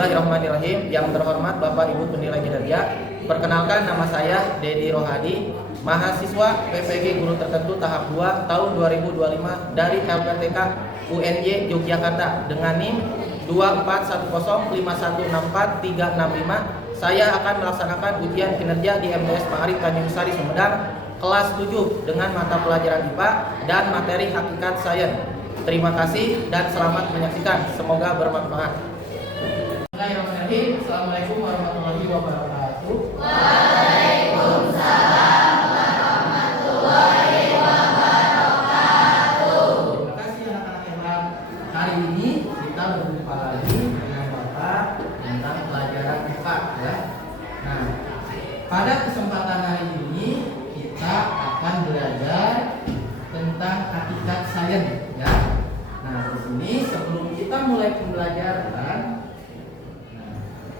Bismillahirrahmanirrahim. Yang terhormat Bapak Ibu penilai kinerja, perkenalkan nama saya Dedi Rohadi, mahasiswa PPG Guru Tertentu tahap 2 tahun 2025 dari LPTK UNY Yogyakarta dengan NIM 241051643565. Saya akan melaksanakan ujian kinerja di MTS Ma'arif Tanjung Sari Sumedang kelas 7 dengan mata pelajaran IPA dan materi hakikat sains. Terima kasih dan selamat menyaksikan. Semoga bermanfaat. Bismillahirrahmanirrahim. Assalamualaikum warahmatullahi wabarakatuh. Waalaikumsalam warahmatullahi wabarakatuh. Terima kasih anak-anak hebat. Hari ini kita berjumpa lagi dengan Bapak tentang pelajaran IPA ya. Nah, pada kesempatan hari ini kita akan belajar tentang hakikat sains ya. Nah, di sini sebelum kita mulai pembelajaran,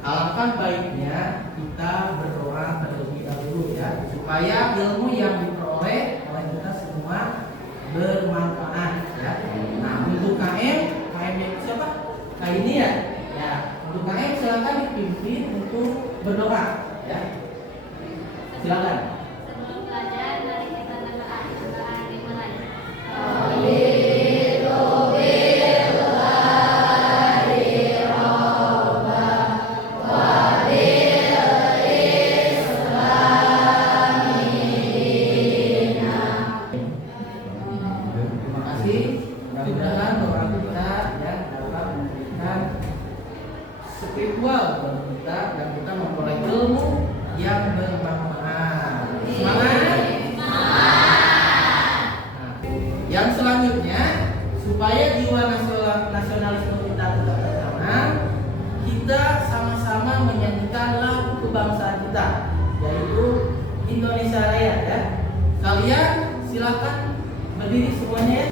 alangkah baiknya kita berdoa terlebih dahulu ya, supaya ilmu yang diperoleh oleh kita semua bermanfaat ya. Nah, untuk KM itu siapa? Kak ini ya. Ya, untuk KM silakan dipimpin untuk berdoa ya. Silakan. Sebelum belajar, mari kita berdoa dimulai. Mudah-mudahan doa kita yang dapat memberikan spiritual bagi kita dan kita memperoleh ilmu yang bermanfaat. Semangat! Nah, yang selanjutnya, supaya jiwa nasionalisme kita tetap tertanam, kita sama-sama menyanyikan lagu kebangsaan kita, yaitu Indonesia Raya ya. Kalian silakan berdiri semuanya.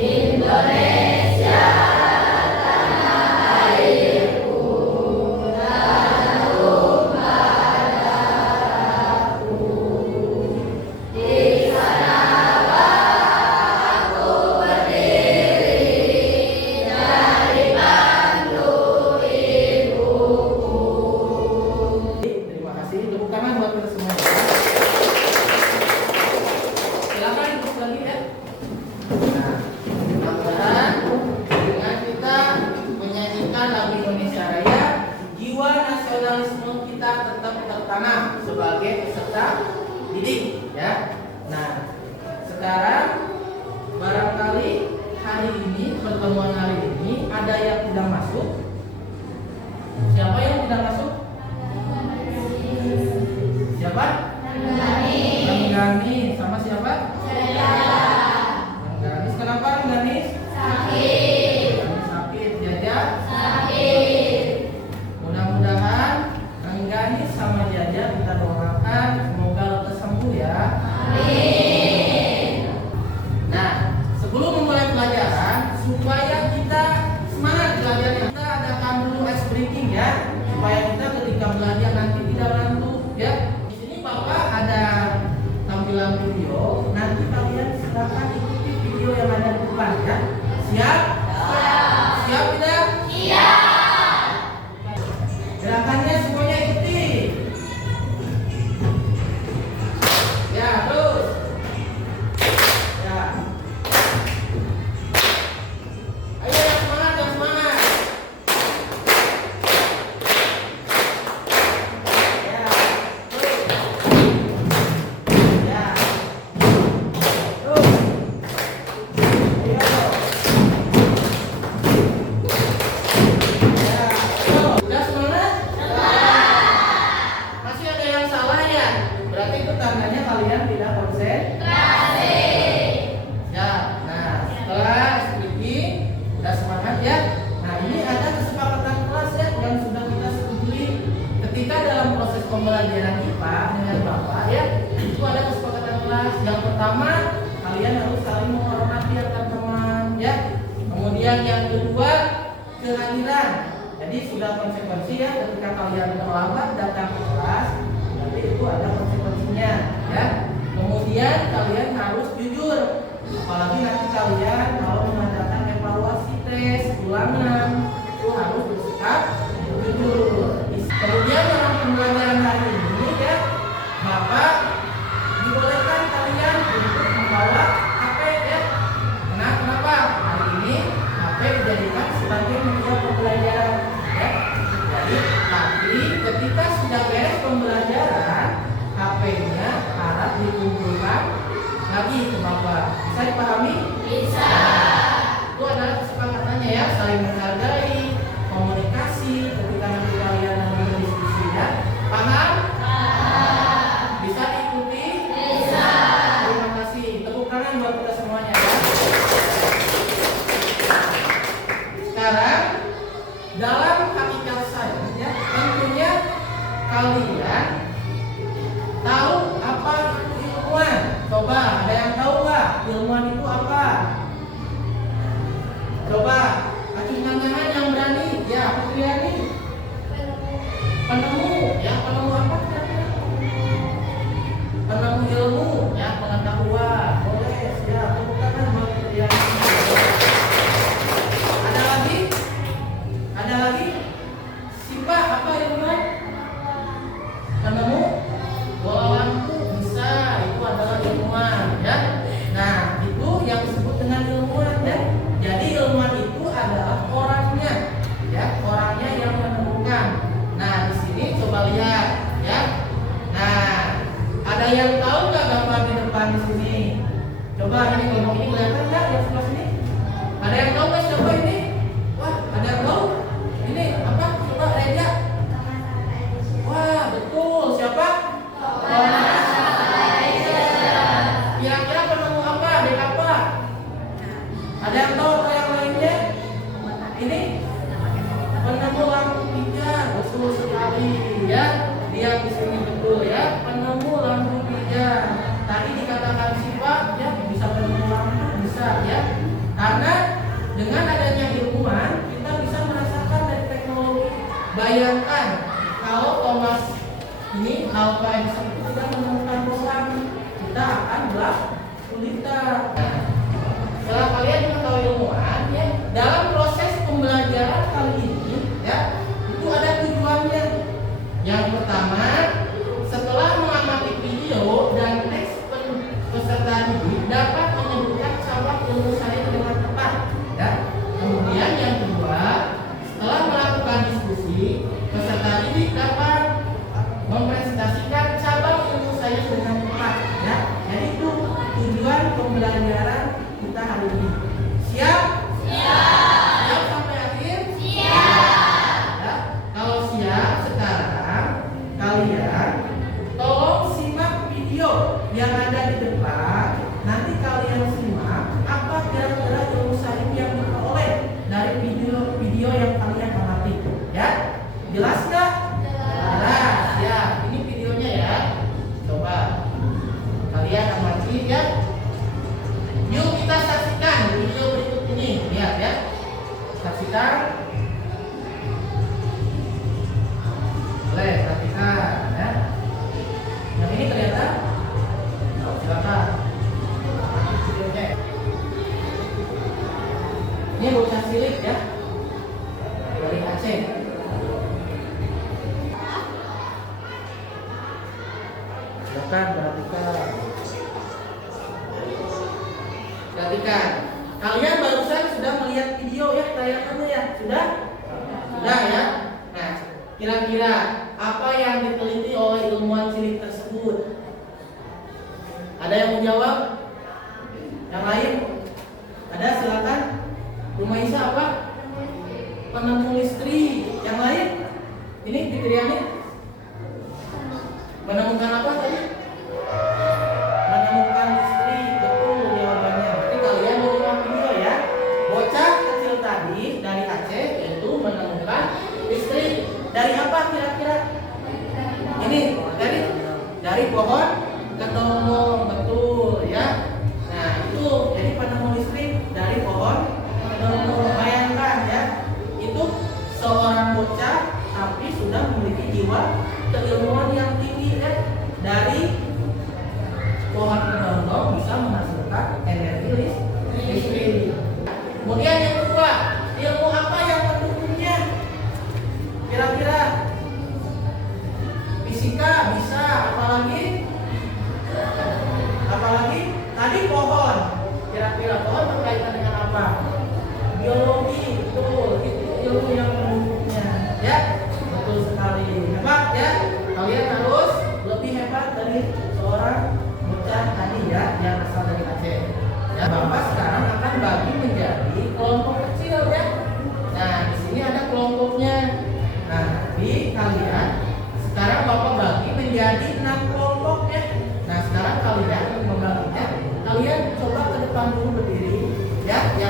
Indonesia tanah airku, tanah tumpah darahku. Di sanalah aku berdiri dari bangku ibuku. Terima kasih. Tepuk tangan buat kita semua. Silakan duduk lagi ya. Nah, mudah-mudahan dengan kita menyanyikan lagu Indonesia Raya, jiwa nasionalisme kita tetap tertanam sebagai peserta didik ya. Nah, sekarang barangkali hari ini, pertemuan hari ini ada yang tidak masuk. Siapa yang tidak masuk? Siapa? Rengganis. Sama siapa? Rengganis. Kenapa Rengganis? Sakit. Sakit. Jaja? Sakit. Mudah-mudahan Rengganis sama Jaja kita doakan semoga lekas sembuh ya. Amin. Nah, sebelum memulai pelajaran, supaya kita semangat belajarnya, kita adakan dulu ice breaking ya, supaya kita ketika belajar nanti tidak ngantuk ya. Di sini Bapak ada tampilan video, nanti kalian silakan ikuti video yang ada di depan ya. Siap? Siap tidak? Siap. Gerakannya semuanya ikuti. Ya, terus. Ya. Ayo yang semangat, yang semangat. Ya, terus. Ya. Terus. Ayo. Ya, ayo. Udah semangat? Masih ada yang salah ya? Berarti itu tandanya kalian tidak konsentrasi. Ya, nah setelah speaking udah semangat ya. Nah ini ada kesepakatan kelas ya yang sudah kita setujui ketika dalam proses pembelajaran IPA dengan Bapak ya. Itu ada kesepakatan kelas. Yang pertama, kalian harus saling menghormati antar teman ya. Kemudian yang kedua, kehadiran. Jadi sudah konsekuensi ya, ketika kalian terlambat datang ke kelas, berarti itu ada konsekuensinya ya. Kemudian kalian harus jujur, apalagi nanti kalian mau mengadakan evaluasi tes ulangan itu harus bersikap jujur. Kemudian dalam pembelajaran hari ini ya, Bapak dibolehkan kalian untuk membawa HP ya. Kenapa? Hari ini HP dijadikan sebagai media pembelajaran ya. Jadi tapi ketika sudah beres pembelajaran, HP-nya harus dikumpulkan lagi ke Bapak. Bisa dipahami? Bisa. Itu adalah kesepakatannya ya, saling menghargai, komunikasi ketika nanti kalian berdiskusi ya. Paham? Paham. Bisa diikuti? Bisa. Terima kasih. Tepuk tangan buat kita semuanya ya. Sekarang dalam hakikat sains ya, tentunya kalian tahu apa itu ilmuwan? Coba ada yang tahu nggak ilmuwan itu apa? Coba acungkan tangan yang berani. Ya, Putriani. Penemu, ya penemu apa kira-kira? Penemu ilmu, ya pengetahuan. Boleh, ya tepuk tangan buat Putriani. Ada lagi? Ada lagi? Siapa apa ilmuwan? Penemu bola lampu, bisa, itu adalah ilmuwan ya. Nah, itu yang disebut dengan ilmuwan ya. Jadi ilmuwan itu adalah orangnya ya, orangnya yang menemukan. Nah, di sini coba lihat ya. Nah, ada yang tahu nggak gambar di depan di sini? Coba ini kelompok ini kelihatan nggak yang sebelah sini? Ada yang tahu nggak siapa ini? Wah, ada yang tahu? Ini apa? Coba Reja. Wah, betul. Siapa? Kira-kira penemu apa? Dek apa? Ada yang tahu atau yang lainnya? Ini penemu lampu pijar, betul sekali ya. Dia di sini betul ya, penemu lampu pijar. Tadi dikatakan sifat ya, bisa penemu lampu bisa ya. Karena dengan adanya ilmuwan kita bisa merasakan dari teknologi. Bayangkan kalau Thomas ini Alva Edison itu tidak menemukan bohlam, kita akan gelap gulita. Setelah kalian mengetahui ilmuwan ya, dalam proses pembelajaran kali ini ya, itu ada tujuannya. Yang pertama, setelah mengamati video dan teks peserta didik dapat menyebutkan cabang ilmu saya dengan tepat ya. Kemudian yang kedua, setelah melakukan diskusi, peserta didik dapat mempresentasikan cabang ilmu saya dengan tepat ya. Jadi itu tujuan pembelajaran kita hari ini. Siap? Siap. Siap sampai akhir? Siap. Ya. Kalau siap, sekarang kalian tolong simak video yang ada di depan. Nanti kalian simak apa kira-kira ilmu sains yang diperoleh dari video yang kalian amati. Ya, jelas nggak? Jelas. Ya, ini videonya ya. Coba kalian amati ya. Yuk kita saksikan video berikut ini. Lihat ya. Saksikan. Boleh, saksikan ya. Yang ini kelihatan? Silakan. Videonya. Ini bocah cilik ya. Dari Aceh. Silakan perhatikan. Perhatikan. Kalian barusan sudah melihat video ya, tayangannya ya? Sudah? Sudah ya? Nah, kira-kira apa yang diteliti oleh ilmuwan cilik tersebut? Ada yang mau jawab? Yang lain? Ada, silakan. Rumaisa apa? Penemu listrik. Yang lain? Ini Fitriani? Menemukan apa tadi? Menemukan listrik. Betul jawabannya. Berarti kalian menyimak video ya. Bocah kecil tadi dari Aceh itu menemukan listrik. Dari apa kira-kira? Ini dari pohon kedondong. Betul ya. Nah itu jadi penemu listrik dari pohon kedondong. Bayangkan ya, itu seorang bocah tapi sudah memiliki jiwa keilmuan yang tinggi ya. Dari pohon kedondong bisa menghasilkan energi listrik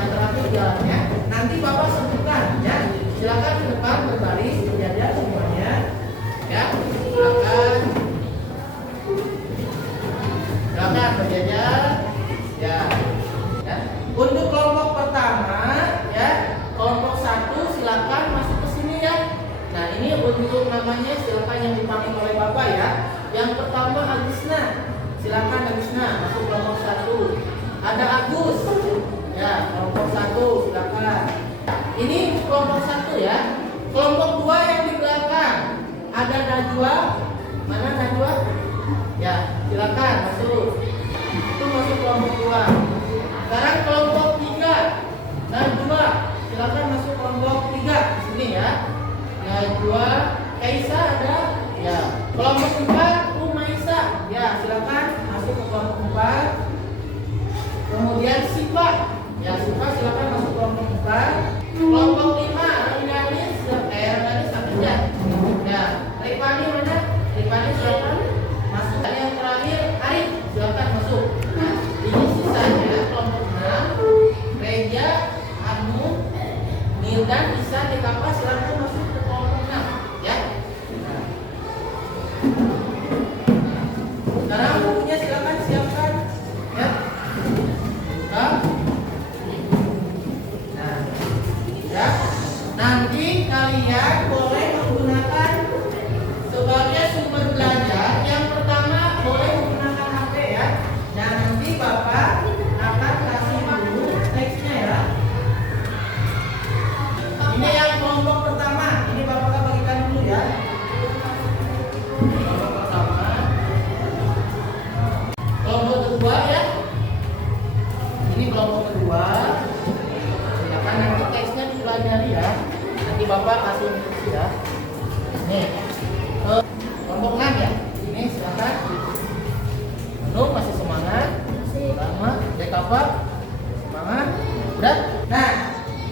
yang terakhir jalannya. Nanti Bapak sebutkan ya. Silakan ke depan berbaris berjajar semuanya. Ya, silakan. Silakan berjajar. Ya. Ya. Untuk kelompok pertama ya, kelompok 1 silakan masuk ke sini ya. Nah, ini untuk namanya silakan yang dipanggil oleh Bapak ya. Yang pertama Agusna. Silakan Agusna masuk kelompok 1. Ada Agus. Ya, kelompok 1 silakan. Ini kelompok 1 ya. Kelompok 2 yang di belakang. Ada Najwa. Mana Najwa? Ya, silakan masuk. Itu masuk kelompok 2. Sekarang kelompok 3. Najwa, silakan masuk kelompok 3 di sini ya. Najwa, Kaisa ada? Ya. Kelompok 4 Umaisa. Ya, silakan masuk ke kelompok 4. Kemudian Sipa. Ya, Sipa silakan masuk kelompok 4. Kelompok 5 Renganis. Renganis ada ya. Ya, Ripani mana? Ripani silakan masuk. Dan yang terakhir Arif silakan masuk. Nah, ini sisanya kelompok 6. Reja, Anu, Mildan, Isa, Dekapa silakan masuk ke kelompok 6 ya. Nah. Sekarang bukunya silakan siapkan ya. Nah, ya. Nanti kalian boleh menggunakan sebagai sumber belajar. Yang pertama boleh menggunakan HP ya. Dan nanti Bapak akan kasih dulu teksnya ya. Ini yang kelompok pertama. Ini Bapak bagikan dulu ya. Kelompok pertama. Kelompok kedua ya. Ini kelompok kedua. Silakan nanti teksnya dipelajari ya. Nanti Bapak kasih instruksi ya. Nih. Kelompok 6 ya. Ini silakan. Menung masih semangat. Lama. Dekapa. Semangat. Udah. Nah,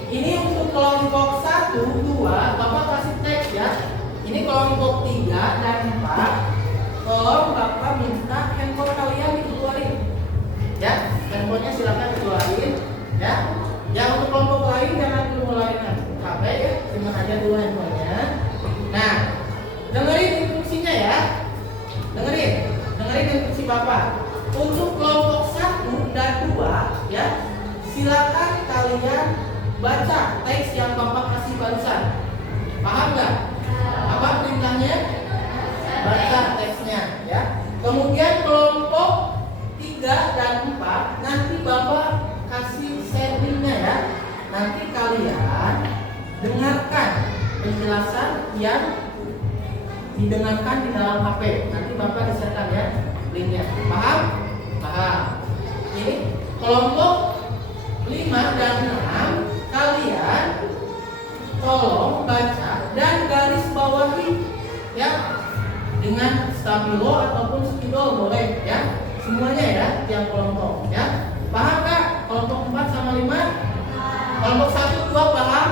ini untuk kelompok 1, 2, Bapak kasih teks ya. Ini kelompok 3 dan 4. Tolong Bapak minta handphone kalian dikeluarin. Ya, handphonenya silakan dikeluarin ya. Yang untuk kelompok lain jangan dimulaikan HP ya, simpan aja dulu handphonenya. Nah, dengerin instruksinya ya. Dengerin instruksi Bapak. Untuk kelompok 1 dan 2 ya, silakan kalian baca teks yang Bapak kasih barusan. Paham nggak? Apa perintahnya? Baca teksnya ya. Kemudian kelompok 3 dan 4 nanti Bapak kasih sharingnya ya. Nanti kalian dengarkan penjelasan yang didengarkan di dalam HP. Nanti Bapak di-share ya linknya. Paham? Paham. Ini kelompok 5 dan 6 kalian tolong baca dan garis bawahi ya dengan stabilo ataupun spidol boleh ya, semuanya ya tiap kelompok ya. Paham Kak? Kelompok 4 sama 5? Kelompok 1 2 paham?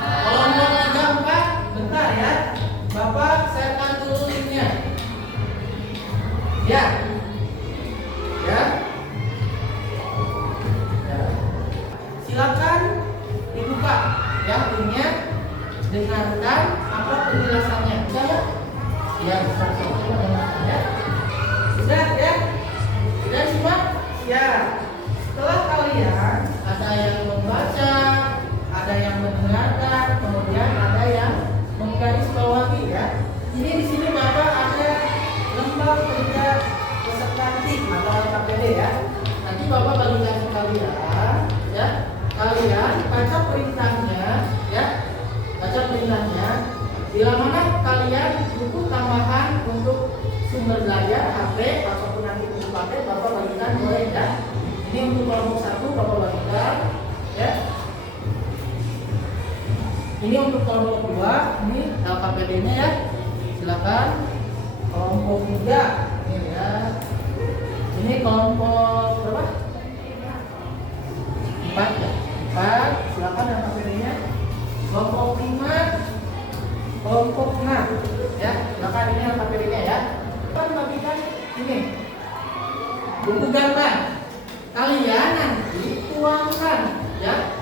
Kelompok 3 4 bentar ya. Bapak sharekan dulu linknya ya. Ya. Silakan dibuka ya linknya, dengarkan apa penjelasannya. Bisa ya? Ya, ya. Sudah ya? Sudah semua? Ya. Setelah kalian ada yang membaca, ada yang mendengarkan, kemudian ada yang menggarisbawahi ya. Ini di sini Bapak ada lembar kerja peserta TIK atau LKPD ya. Nanti Bapak bagikan ke kalian ya. Kalian baca perintahnya ya. Baca perintahnya. Bila mana kalian buku tambahan untuk sumber belajar HP ataupun nanti buku paket Bapak bagikan boleh ya. Ini untuk kelompok 1 Bapak bagikan ya. Ini untuk kelompok 2, ini LKPD-nya ya. Silakan. Kelompok 3 ini ya. Ini kelompok berapa? 4 ya. 4, silakan LKPD-nya. Kelompok 5, kelompok 6 ya. Silakan ini LKPD-nya ya. Kita bagikan ini buku gambar. Kalian nanti tuangkan ya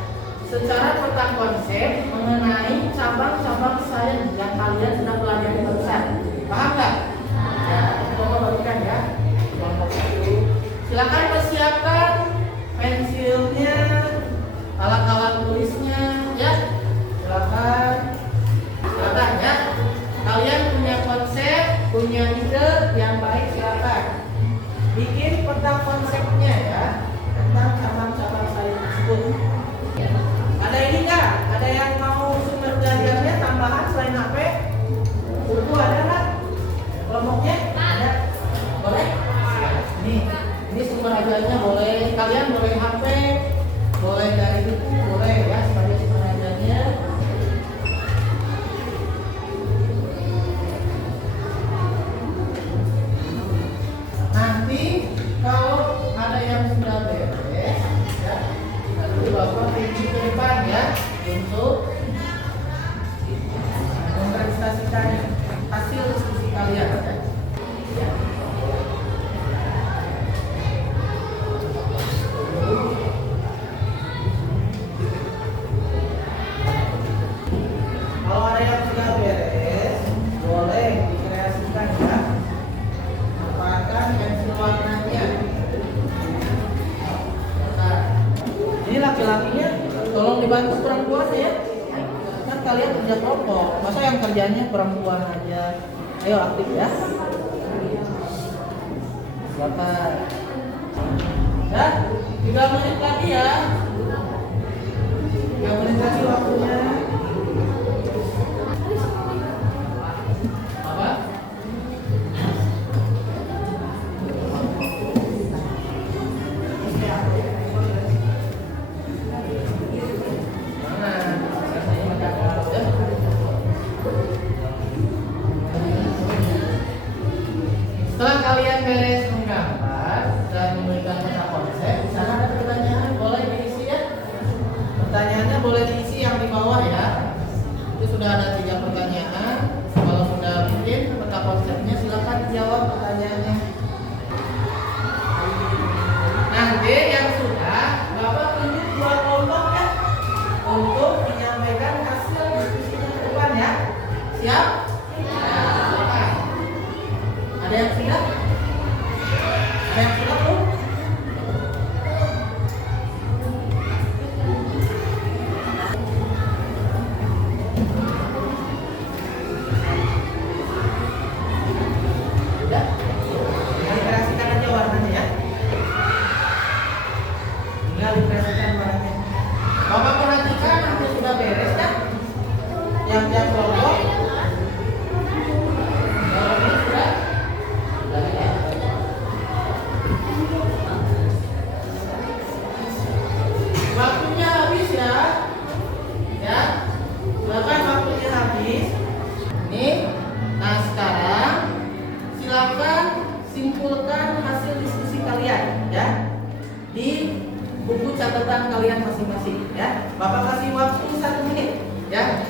secara peta konsep mengenai cabang-cabang sains yang kalian sudah pelajari barusan. Paham nggak? Ya, coba bagikan ya. Kelompok 1. Silakan persiapkan pensilnya, alat-alat tulisnya, ya. Silakan ya. Kalian punya konsep, punya ide yang baik, silakan bikin peta konsepnya ya tentang cabang-cabang sains tersebut. Ada ini nggak? Ada yang mau sumber belajarnya tambahan selain HP? Buku ada nggak? Kelompoknya ada? Boleh? Ini sumber ajaranya boleh. Kalian boleh HP, boleh dari buku, boleh ya sebagai sumber ajarnya. Nanti kalau ada yang sudah beres, ya, nanti Bapak pergi ke depan ya untuk mempresentasikan hasil diskusi kalian. Ya. Kalau ada yang sudah beres, boleh dikreasikan ya. Manfaatkan pensil warnanya. Nah, ini laki-lakinya tolong dibantu perempuan ya. Kan kalian kerja kelompok, masa yang kerjanya perempuan aja? Ayo aktif ya. Silakan. Ya, 3 menit lagi ya. 3 menit lagi waktunya. Apa? Setelah kalian beres menggambar dan memberikan peta konsep, di sana ada pertanyaan, boleh diisi ya. Pertanyaannya boleh diisi yang di bawah ya. Itu sudah ada 3 pertanyaan. Kalau sudah bikin peta konsepnya, silakan jawab pertanyaannya. Nanti yang sudah, Bapak tunjuk 2 kelompok ya untuk menyampaikan hasil diskusinya ke depan ya. Siap? Ada yang siap? Ada yang siap belum? Sudah? Dikreasikan aja warnanya ya. Tinggal dikreasikan warnanya. Bapak perhatikan nanti sudah beres kan? Yang tiap kelompok. Kalau ini sudah. Waktunya habis ya. Ya. Silakan waktunya habis. Nih. Nah, sekarang silakan simpulkan hasil diskusi kalian ya di buku catatan kalian masing-masing ya. Bapak kasih waktu 1 menit ya.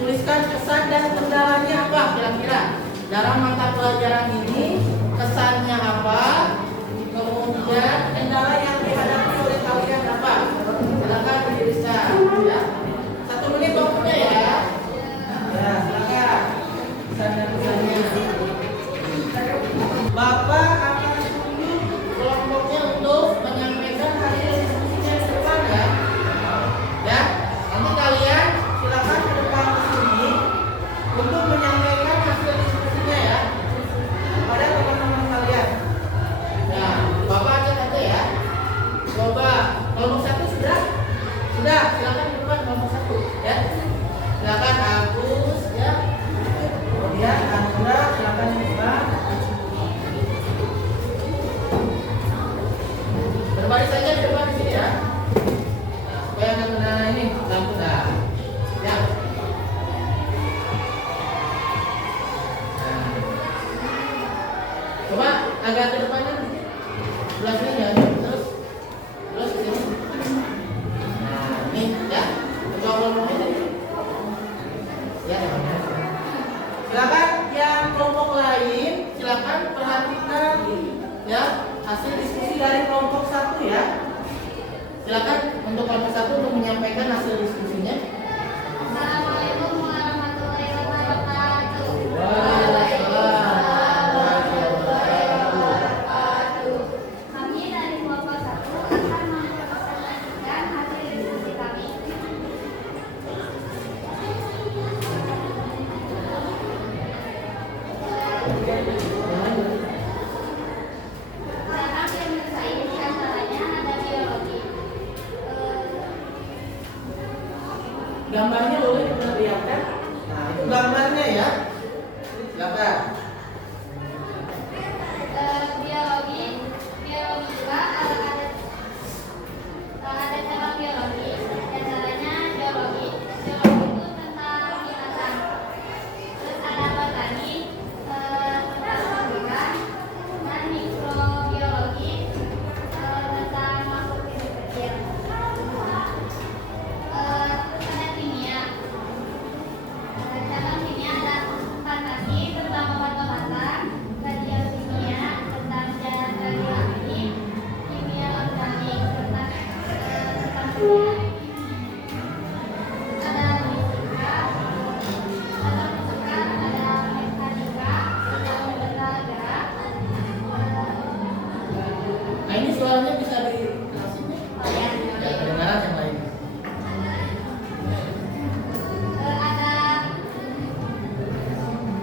Tuliskan kesan dan kendalanya apa kira-kira dalam mata pelajaran ini, kesannya apa, kemudian kendala yang dihadapi oleh kalian apa. Silakan dituliskan ya. 1 menit waktunya ya. Ya, silakan. Kesan dan kesannya. Bapak akan tunjuk kelompoknya untuk menyampaikan hasil diskusinya ke depan ya. Ya, nanti kalian silakan ke depan ke sini untuk menyampaikan hasil diskusinya ya kepada teman-teman kalian. Nah, Bapak ajak aja ya. Coba kelompok 1 sudah? Sudah, silakan ke depan kelompok 1 ya. Silakan Agus ya. Kemudian Andra silakan ke depan. Berbaris saja di depan di sini ya. Nah, supaya nggak kena ini lampu dah. Ya. Nah. Coba agak ke depannya. Sebelah sini ya. Terus ke sini. Nah, ini ya. Coba kelompoknya tadi. Ya, silakan yang kelompok lain silakan perhatikan ya hasil diskusi dari kelompok 1 ya. Silakan untuk kelompok 1 untuk menyampaikan hasil diskusinya. Assalamualaikum warahmatullahi wabarakatuh. Waalaikumsalam warahmatullahi wabarakatuh. Kami dari kelompok 1 akan mempresentasikan hasil diskusi kami. Sekarang ilmu sains diantaranya ada biologi. Gambarnya boleh diperlihatkan? Nah, itu gambarnya ya. Silakan. Biologi juga ada cabang biologi. Diantaranya biologi. Biologi itu tentang binatang. Terus ada botani tentang tumbuhan dan mikrobiologi tentang makhluk hidup kecil. Terus ada kimia. Cabang kimia ada farmasi tentang obat-obatan, kajian kimia tentang zat radioaktif, kimia organik tentang kimia. Ada fisika, ada mekanika tentang benda gerak. Nah, ini suaranya bisa dikasih nih. Ya, kedengaran yang lain. Ada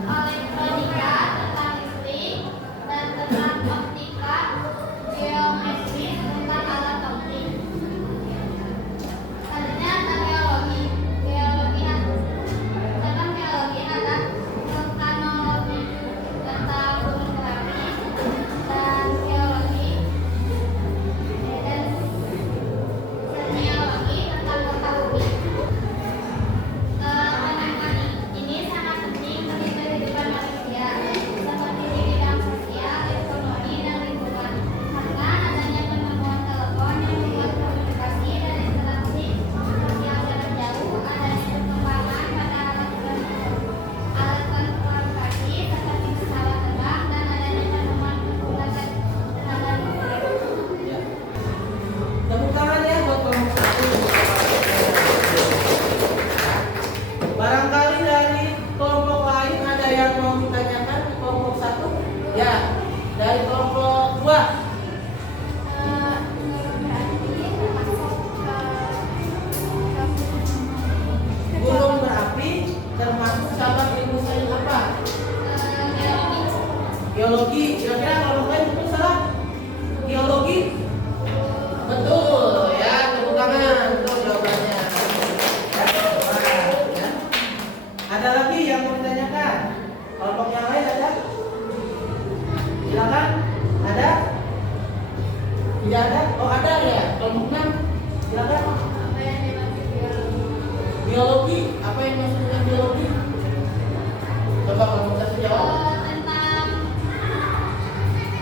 elektronika tentang listrik dan tentang optika, geometri tentang alat optik. Selanjutnya ada geologi. Tentang geologi ada vulkanologi tentang gunung berapi dan geologi dan semiologi tentang kota bumi. Ini sangat penting bagi kehidupan manusia, seperti di bidang sosial, ekonomi, dan lingkungan. Karena adanya penemuan telepon yang membuat komunikasi dan interaksi sosial jarak jauh, adanya perkembangan pada alat transportasi seperti pesawat terbang, dan adanya penemuan menggunakan tenaga listrik. Ya. Tepuk tangan ya buat kelompok 1. Barangkali dari kelompok lain ada yang mau ditanyakan di kelompok 1? Ya, dari kelompok 2. Gunung berapi termasuk cabang ilmu sains apa? Geologi. Kira-kira kelompok lain betul salah? Geologi? Betul ya, tepuk tangan. Betul jawabannya. Ya, ya. Ada lagi yang mau ditanyakan? Kelompok yang lain ada? Silakan. Ada? Tidak ada? Oh, ada ya. Kelompok 6. Silakan. Biologi. Apa yang masuk dengan biologi? Coba kelompok 1 jawab.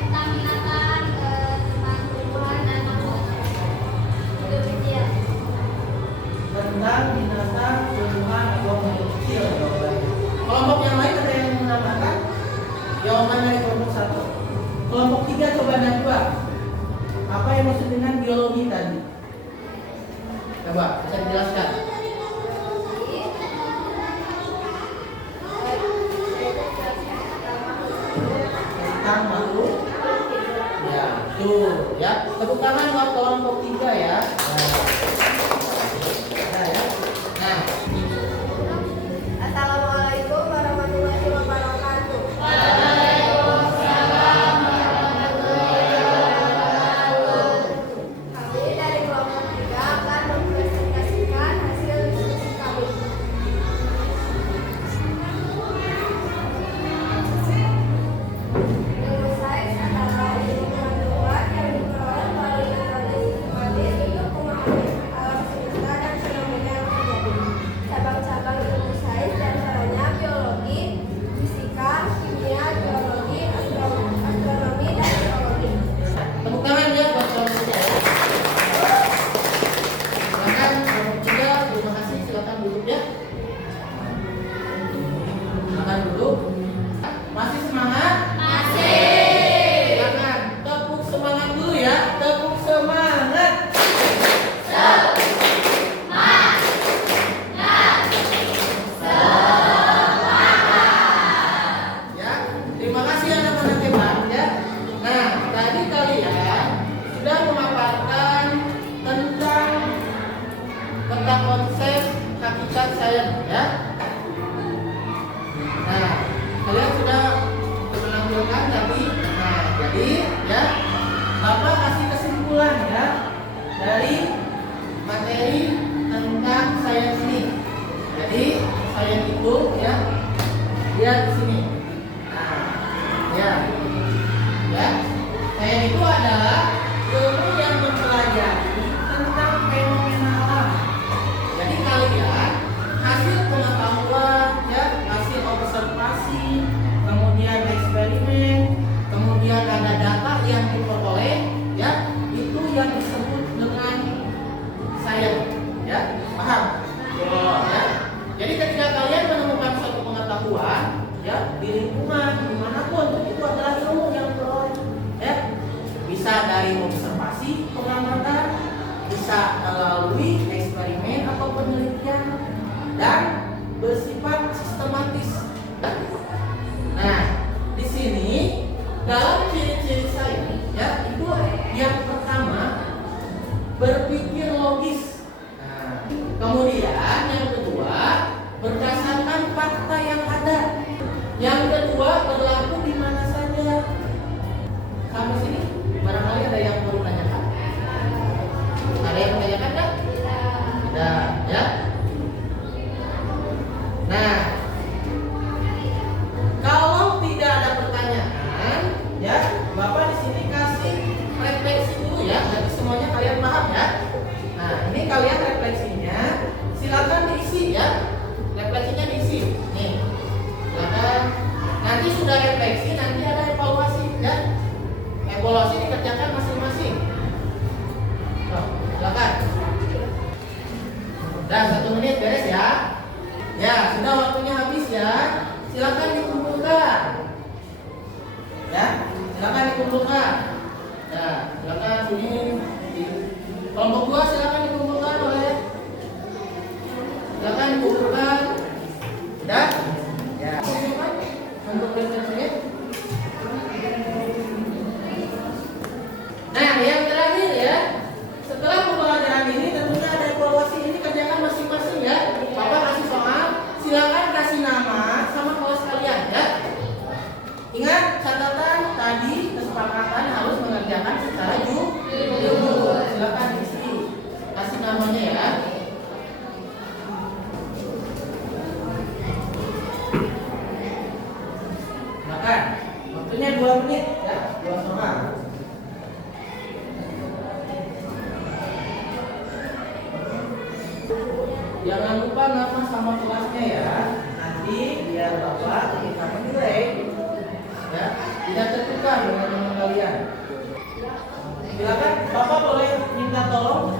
Tentang binatang, tentang tumbuhan dan makhluk hidup kecil. Tentang binatang, tumbuhan, atau makhluk kecil jawabannya. Kelompok yang lain ada yang menambahkan? Jawaban dari kelompok 1. Kelompok 3 coba najwa. Apa yang maksud dengan biologi tadi? Coba bisa dijelaskan. Tentang makhluk. Ya, tuh ya. Tepuk tangan buat kelompok 3 ya. Nah, ya. Nah, Assalamualaikum warahmatullahi wabarakatuh. Kami dari kelompok 3 akan mempresentasikan hasil diskusi kami. Ilmu sains adalah ilmu pengetahuan yang diperoleh melalui metode sistematis untuk memahami alam semesta dan fenomena yang terjadi. Cabang-cabang ilmu sains diantaranya biologi, fisika, kimia, geologi, astronomi, dan ekologi. tepuk tangan ya buat kelompok 3 ya. Silakan kelompok 3, terima kasih. Silakan duduk ya. Silakan duduk. Masih semangat? Silakan tepuk semangat dulu ya. Tepuk semangat. ikat sayap ya. Nah, kalian sudah menampilkan tadi. Nah, jadi ya, Bapak kasih kesimpulan ya dari materi tentang sains ini. Jadi sains itu ya, lihat di sini. Nah, ya, sains itu adalah ilmu yang mempelajari tentang fenomena alam. Jadi kalian hasil pengetahuan ya, hasil observasi, kemudian eksperimen, kemudian ada data yang diperoleh ya, itu yang disebut dengan sains ya, paham? Ya. Jadi ketika kalian menemukan suatu pengetahuan ya di lingkungan dimanapun, itu adalah ilmu yang diperoleh ya, bisa dari observasi, pengamatan, bisa melalui eksperimen atau penelitian, dan bersifat sistematis. Nah, di sini dalam ciri-ciri sains ya, itu yang pertama berpikir logis. Nah, kemudian yang kedua berdasarkan fakta yang ada. Yang kedua berlaku di mana saja. Sampai sini barangkali ada yang perlu tanyakan. Ada yang menanyakan kan? Tidak, ya. Nah, kalau tidak ada pertanyaan, ya, Bapak di sini kasih refleksi dulu ya. Jadi semuanya kalian paham ya. Nah, ini kalian refleksinya, silakan diisi ya. Refleksinya diisi. Nih, silakan. Nanti sudah refleksi, nanti ada evaluasi ya. Evaluasi dikerjakan masing-masing. Silakan. Dan 1 menit beres ya. Ya, sudah waktunya habis ya. Silakan dikumpulkan. Ya, silakan dikumpulkan. Ya, silakan sini. Kelompok 2 silakan dikumpulkan oleh. Silakan dikumpulkan. Sudah? Ya. Untuk refleksinya. Nah, yang terakhir ya. Setelah pembelajaran ini tentunya ada evaluasi, ini kerjakan masing-masing ya. Bapak kasih soal, silakan kasih nama sama kelas kalian ya. Ingat catatan tadi, kesepakatan harus mengerjakan secara jujur. Silakan isi, kasih namanya ya. Silakan. Waktunya 2 menit ya, 2 soal. Jangan lupa nama sama kelasnya ya. Nanti biar Bapak ketika menilai ya, tidak tertukar dengan nama kalian. Silakan Bapak boleh minta tolong ke